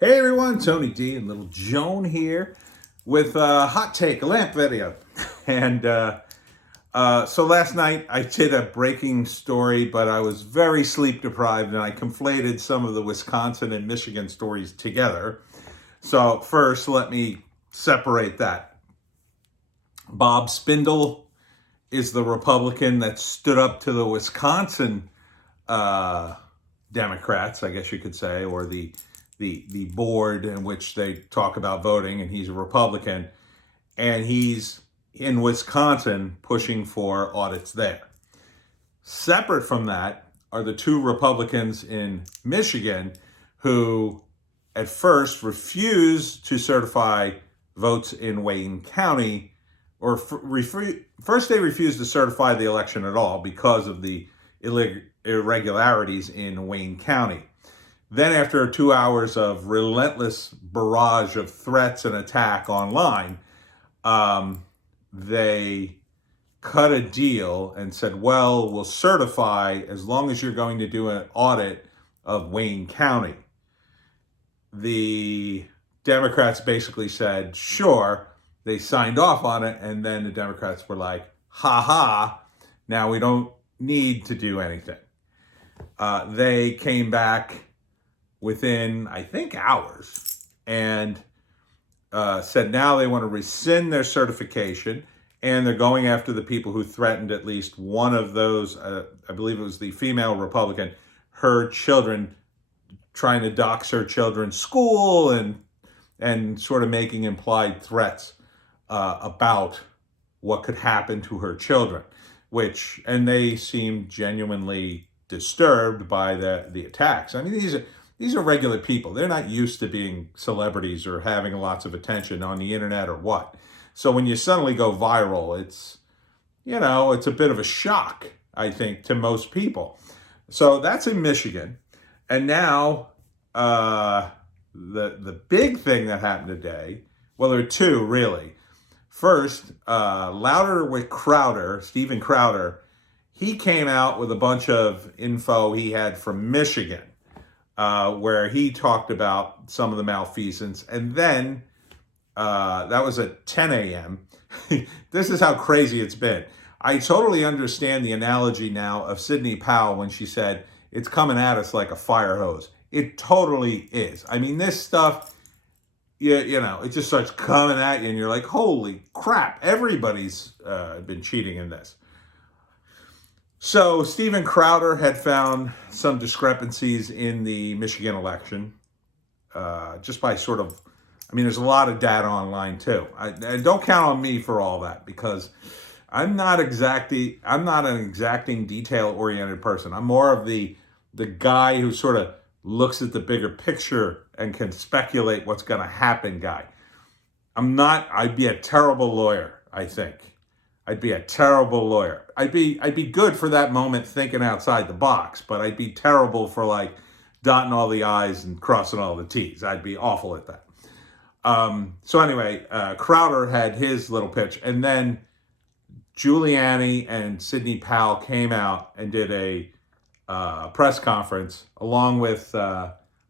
Hey everyone, Tony D and little Joan here with a hot take, a lamp video. And so last night I did a breaking story, but I was very sleep deprived and I conflated some of the Wisconsin and Michigan stories together. So first, let me separate that. Bob Spindle is the Republican that stood up to the Wisconsin Democrats, I guess you could say, or the board in which they talk about voting, and he's a Republican, and he's in Wisconsin pushing for audits there. Separate from that are the two Republicans in Michigan who at first refused to certify votes in Wayne County, or first they refused to certify the election at all because of the irregularities in Wayne County. Then after 2 hours of relentless barrage of threats and attack online, they cut a deal and said, well, we'll certify as long as you're going to do an audit of Wayne County. The Democrats basically said, sure. They signed off on it, and then the Democrats were like, ha ha, now we don't need to do anything. They came back within, I think, hours, and said now they want to rescind their certification, and they're going after the people who threatened at least one of those, I believe it was the female Republican, her children, trying to dox her children's school and sort of making implied threats about what could happen to her children, and they seemed genuinely disturbed by the attacks. I mean, these are regular people. They're not used to being celebrities or having lots of attention on the internet or what. So when you suddenly go viral, it's a bit of a shock, I think, to most people. So that's in Michigan. And now the big thing that happened today, well, there are two really. First, Louder with Crowder, Steven Crowder, he came out with a bunch of info he had from Michigan, where he talked about some of the malfeasance. And then that was at 10 a.m. This is how crazy it's been. I totally understand the analogy now of Sidney Powell when she said, it's coming at us like a fire hose. It totally is. I mean, this stuff, it just starts coming at you and you're like, holy crap, everybody's been cheating in this. So Steven Crowder had found some discrepancies in the Michigan election, just by there's a lot of data online too. I don't count on me for all that because I'm not an exacting detail-oriented person. I'm more of the guy who sort of looks at the bigger picture and can speculate what's going to happen guy. I'd be a terrible lawyer, I think. I'd be a terrible lawyer. I'd be good for that moment thinking outside the box, but I'd be terrible for like dotting all the I's and crossing all the T's. I'd be awful at that. So anyway, Crowder had his little pitch, and then Guiliani and Sidney Powell came out and did a press conference along with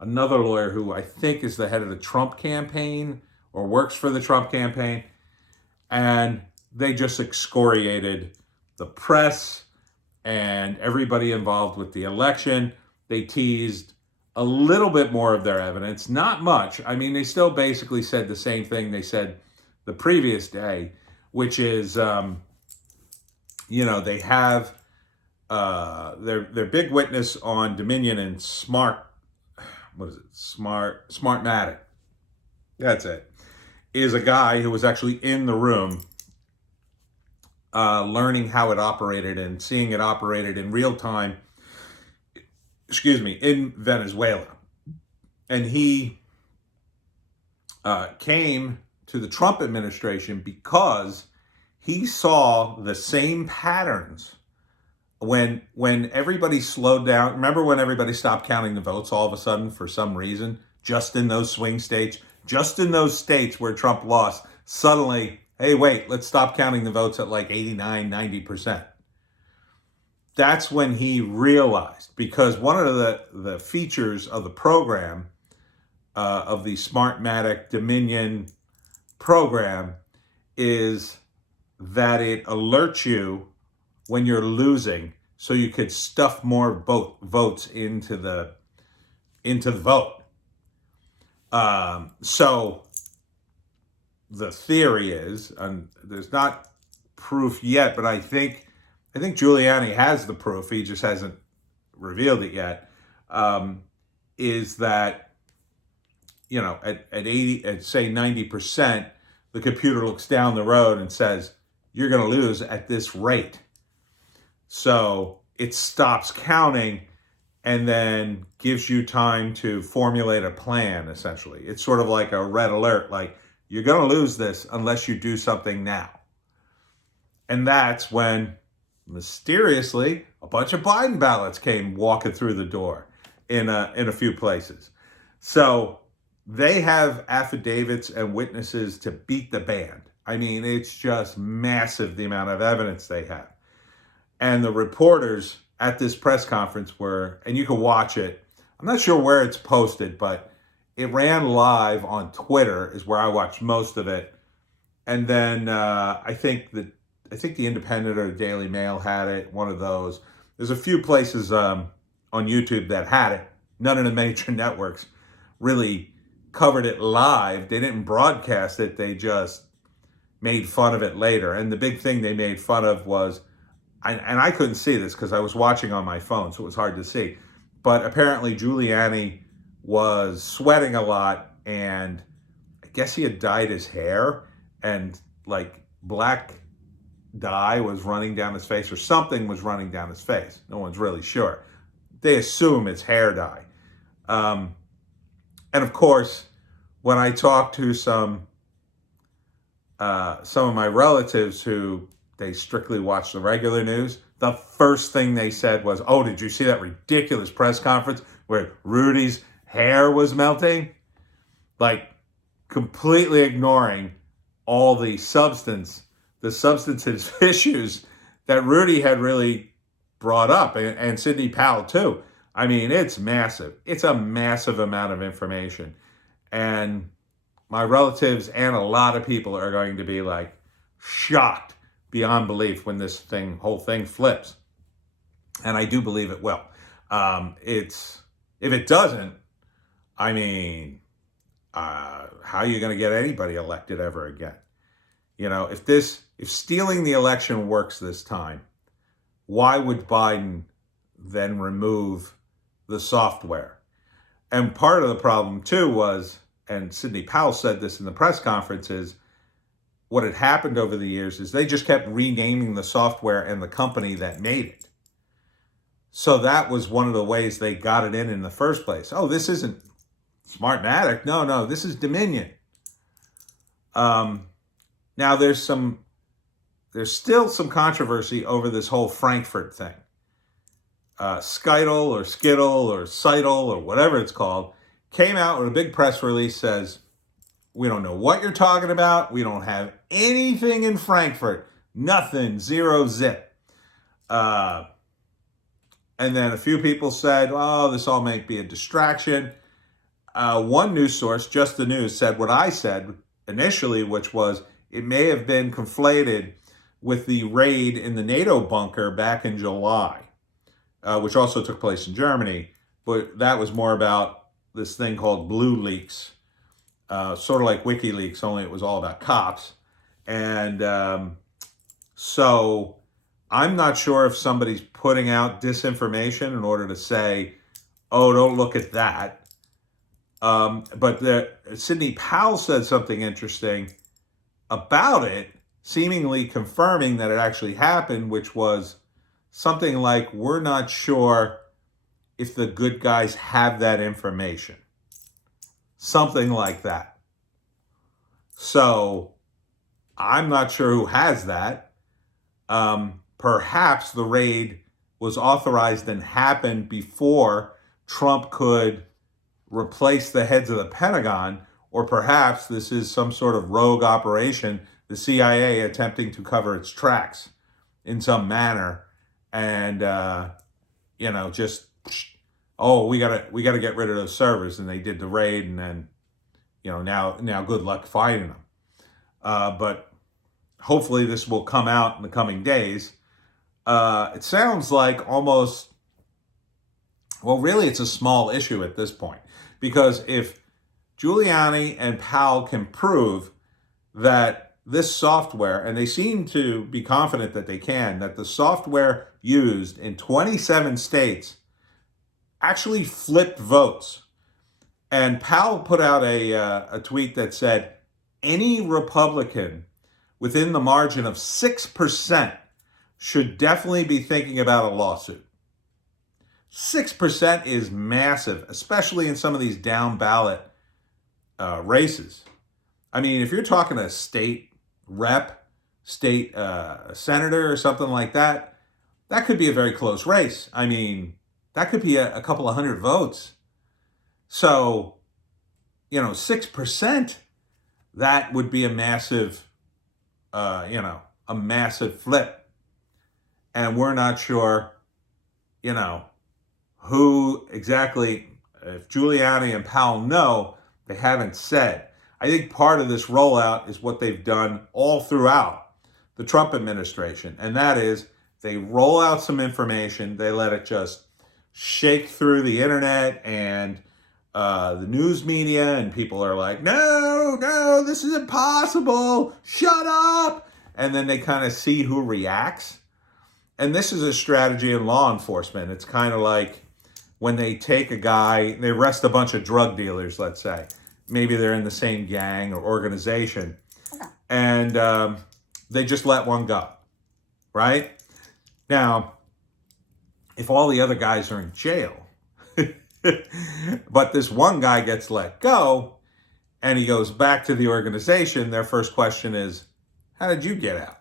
another lawyer who I think is the head of the Trump campaign or works for the Trump campaign, and they just excoriated the press and everybody involved with the election. They teased a little bit more of their evidence, not much. I mean, they still basically said the same thing they said the previous day, which is, they have their big witness on Dominion and Smartmatic. That's it. Is a guy who was actually in the room, learning how it operated and seeing it operated in real time, in Venezuela. And he came to the Trump administration because he saw the same patterns when everybody slowed down. Remember when everybody stopped counting the votes all of a sudden for some reason, just in those swing states, just in those states where Trump lost, suddenly, hey, wait, let's stop counting the votes at like 89, 90%. That's when he realized, because one of the features of the program of the Smartmatic Dominion program is that it alerts you when you're losing, so you could stuff more votes into the vote. So the theory is, and there's not proof yet, but I think Giuliani has the proof. He just hasn't revealed it yet. Is that, at 80, at say 90%, the computer looks down the road and says, you're going to lose at this rate. So it stops counting and then gives you time to formulate a plan, essentially. It's sort of like a red alert, like, you're going to lose this unless you do something now. And that's when, mysteriously, a bunch of Biden ballots came walking through the door in a few places. So they have affidavits and witnesses to beat the band. I mean, it's just massive, the amount of evidence they have. And the reporters at this press conference were, and you can watch it, I'm not sure where it's posted, but it ran live on Twitter is where I watched most of it. And then I think the Independent or the Daily Mail had it, one of those. There's a few places on YouTube that had it. None of the major networks really covered it live. They didn't broadcast it. They just made fun of it later. And the big thing they made fun of was, and I couldn't see this because I was watching on my phone, so it was hard to see. But apparently Giuliani was sweating a lot, and I guess he had dyed his hair, and like black dye was running down his face, or something was running down his face. No one's really sure. They assume it's hair dye. And of course, when I talked to some of my relatives who they strictly watch the regular news, the first thing they said was, oh, did you see that ridiculous press conference where Rudy's hair was melting? Like, completely ignoring all the substantive issues that Rudy had really brought up, and Sidney Powell too. I mean, it's massive. It's a massive amount of information. And my relatives and a lot of people are going to be like shocked beyond belief when this whole thing flips. And I do believe it will. If it doesn't, I mean, how are you going to get anybody elected ever again? If stealing the election works this time, why would Biden then remove the software? And part of the problem too was, and Sidney Powell said this in the press conference, is what had happened over the years is they just kept renaming the software and the company that made it. So that was one of the ways they got it in the first place. Oh, this isn't Smartmatic. No, this is Dominion. Now there's still some controversy over this whole Frankfurt thing. Skittle or Skittle or Seidel or whatever it's called came out with a big press release, says, we don't know what you're talking about. We don't have anything in Frankfurt. Nothing. Zero zip. And then a few people said, oh, this all might be a distraction. One news source, Just the News, said what I said initially, which was it may have been conflated with the raid in the NATO bunker back in July, which also took place in Germany. But that was more about this thing called Blue Leaks, sort of like WikiLeaks, only it was all about cops. And so I'm not sure if somebody's putting out disinformation in order to say, oh, don't look at that. But Sidney Powell said something interesting about it, seemingly confirming that it actually happened, which was something like, we're not sure if the good guys have that information. Something like that. So I'm not sure who has that. Perhaps the raid was authorized and happened before Trump could replace the heads of the Pentagon, or perhaps this is some sort of rogue operation, the CIA attempting to cover its tracks in some manner, and just, oh, we gotta get rid of those servers, and they did the raid, and then now good luck finding them. But hopefully this will come out in the coming days. It sounds like almost, well, really it's a small issue at this point. Because if Guiliani and Powell can prove that this software, and they seem to be confident that they can, that the software used in 27 states actually flipped votes. And Powell put out a tweet that said, any Republican within the margin of 6% should definitely be thinking about a lawsuit. 6% is massive, especially in some of these down ballot races. I mean, if you're talking a state rep, state senator or something like that, that could be a very close race. I mean, that could be a couple of hundred votes. So, 6%, that would be a massive, a massive flip. And we're not sure, who exactly, if Guiliani and Powell know, they haven't said. I think part of this rollout is what they've done all throughout the Trump administration. And that is they roll out some information, they let it just shake through the internet and the news media, and people are like, no, this is impossible, shut up. And then they kind of see who reacts. And this is a strategy in law enforcement. It's kind of like when they take a guy, they arrest a bunch of drug dealers, let's say. Maybe they're in the same gang or organization. And they just let one go, right? Now, if all the other guys are in jail, but this one guy gets let go and he goes back to the organization, their first question is, how did you get out?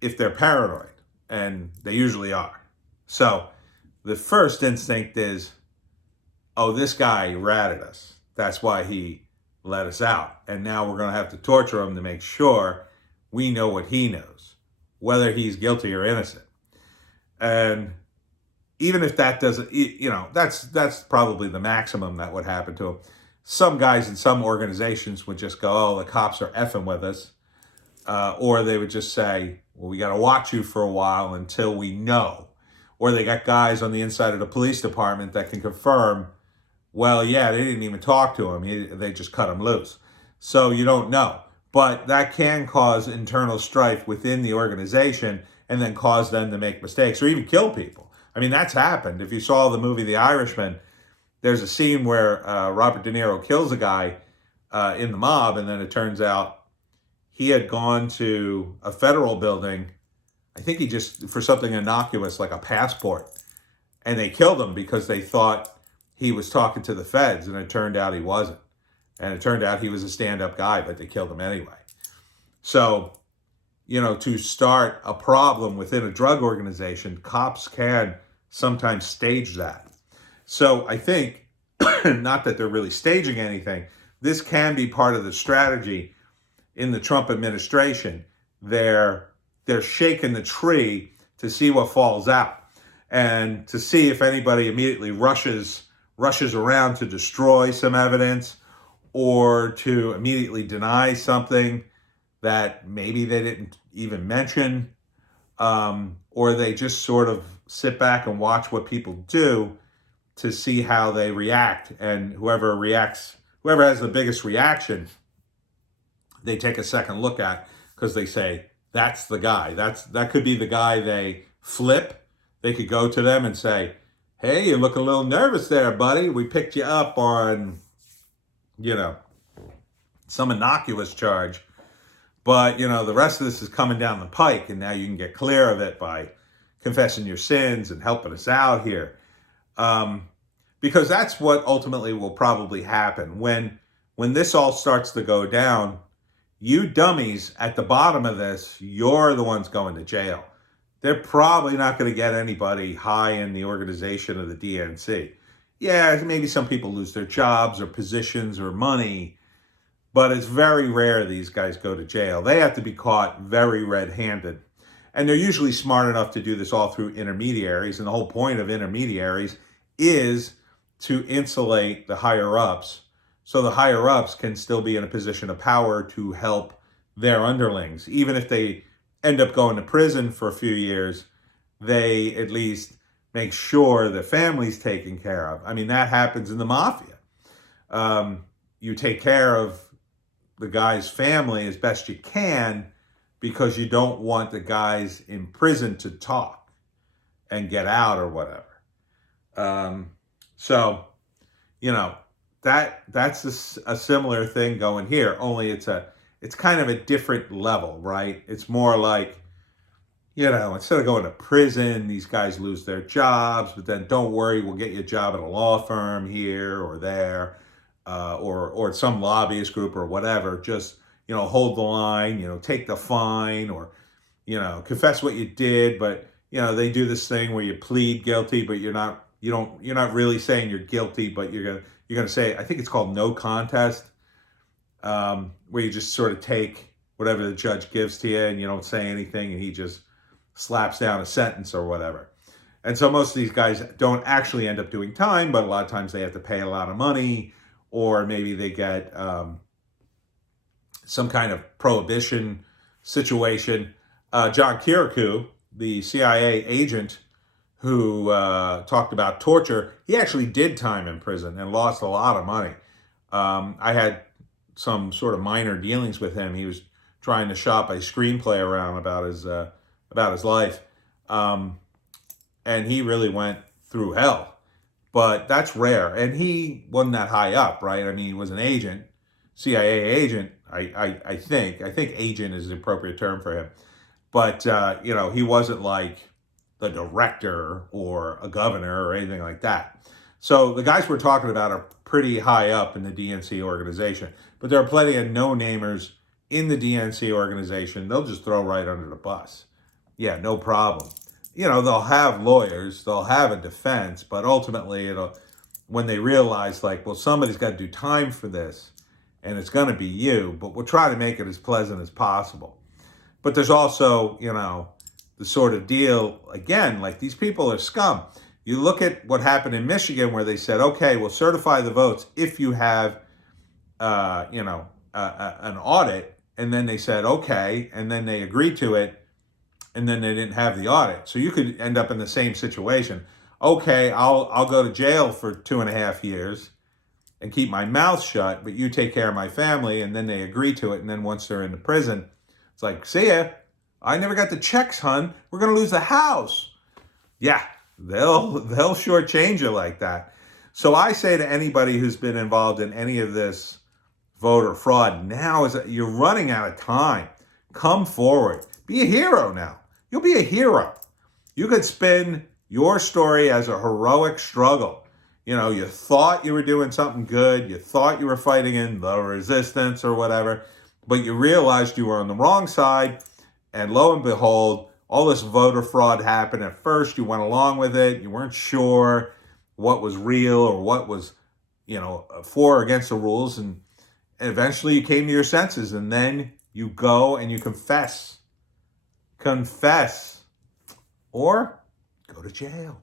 If they're paranoid, and they usually are. So the first instinct is, oh, this guy ratted us. That's why he let us out. And now we're going to have to torture him to make sure we know what he knows, whether he's guilty or innocent. And even if that doesn't, that's probably the maximum that would happen to him. Some guys in some organizations would just go, oh, the cops are effing with us. Or they would just say, well, we got to watch you for a while until we know. Or they got guys on the inside of the police department that can confirm, well, yeah, they didn't even talk to him. They just cut him loose. So you don't know. But that can cause internal strife within the organization and then cause them to make mistakes or even kill people. I mean, that's happened. If you saw the movie The Irishman, there's a scene where Robert De Niro kills a guy in the mob, and then it turns out he had gone to a federal building, I think he just, for something innocuous like a passport, and they killed him because they thought he was talking to the feds, and it turned out he wasn't. And it turned out he was a stand-up guy, but they killed him anyway. So, to start a problem within a drug organization, cops can sometimes stage that. So I think, not that they're really staging anything, this can be part of the strategy in the Trump administration. They're shaking the tree to see what falls out and to see if anybody immediately rushes around to destroy some evidence or to immediately deny something that maybe they didn't even mention, or they just sort of sit back and watch what people do to see how they react. And whoever has the biggest reaction, they take a second look at, because they say, that's the guy. That could be the guy they flip. They could go to them and say, hey, you look a little nervous there, buddy. We picked you up on, some innocuous charge. But, the rest of this is coming down the pike, and now you can get clear of it by confessing your sins and helping us out here. Because that's what ultimately will probably happen. When this all starts to go down, you dummies at the bottom of this, you're the ones going to jail. They're probably not going to get anybody high in the organization of the DNC. Yeah, maybe some people lose their jobs or positions or money, but it's very rare these guys go to jail. They have to be caught very red-handed. And they're usually smart enough to do this all through intermediaries. And the whole point of intermediaries is to insulate the higher ups, so the higher ups can still be in a position of power to help their underlings. Even if they end up going to prison for a few years, they at least make sure the family's taken care of. I mean, that happens in the mafia. You take care of the guy's family as best you can because you don't want the guys in prison to talk and get out or whatever. So, you know, that's a similar thing going here, only it's kind of a different level, right? It's more like, you know, instead of going to prison, these guys lose their jobs, but then don't worry, we'll get you a job at a law firm here or there, or some lobbyist group or whatever. Just, you know, hold the line, you know, take the fine, or, you know, confess what you did. But, you know, they do this thing where you plead guilty, but you're not really saying you're guilty, but you're gonna say, I think it's called no contest, where you just sort of take whatever the judge gives to you and you don't say anything, and he just slaps down a sentence or whatever. And so most of these guys don't actually end up doing time, but a lot of times they have to pay a lot of money, or maybe they get some kind of prohibition situation. John Kirikou, the CIA agent who talked about torture, he actually did time in prison and lost a lot of money. I had some sort of minor dealings with him. He was trying to shop a screenplay around about his life, and he really went through hell. But that's rare, and he wasn't that high up, right? I mean, he was an agent, CIA agent. I think agent is the appropriate term for him. But you know, he wasn't like the director or a governor or anything like that. So the guys we're talking about are pretty high up in the DNC organization, but there are plenty of no-namers in the DNC organization. They'll just throw right under the bus. Yeah, no problem. You know, they'll have lawyers, they'll have a defense, but ultimately when they realize, like, well, somebody's got to do time for this, and it's going to be you, but we'll try to make it as pleasant as possible. But there's also, you know, the sort of deal, again, like, these people are scum. You look at what happened in Michigan, where they said, okay, we'll certify the votes if you have, you know, an audit. And then they said, okay, and then they agreed to it, and then they didn't have the audit. So you could end up in the same situation. Okay, I'll go to jail for 2.5 years and keep my mouth shut, but you take care of my family. And then they agree to it. And then once they're in the prison, it's like, see ya. I never got the checks, hun. We're going to lose the house. Yeah, they'll shortchange you like that. So I say to anybody who's been involved in any of this voter fraud, now is you're running out of time. Come forward. Be a hero now. You'll be a hero. You could spin your story as a heroic struggle. You know, you thought you were doing something good. You thought you were fighting in the resistance or whatever, but you realized you were on the wrong side. And lo and behold, all this voter fraud happened. At first, you went along with it. You weren't sure what was real or what was, you know, for or against the rules. And eventually you came to your senses. And then you go and you confess. Confess. Or go to jail.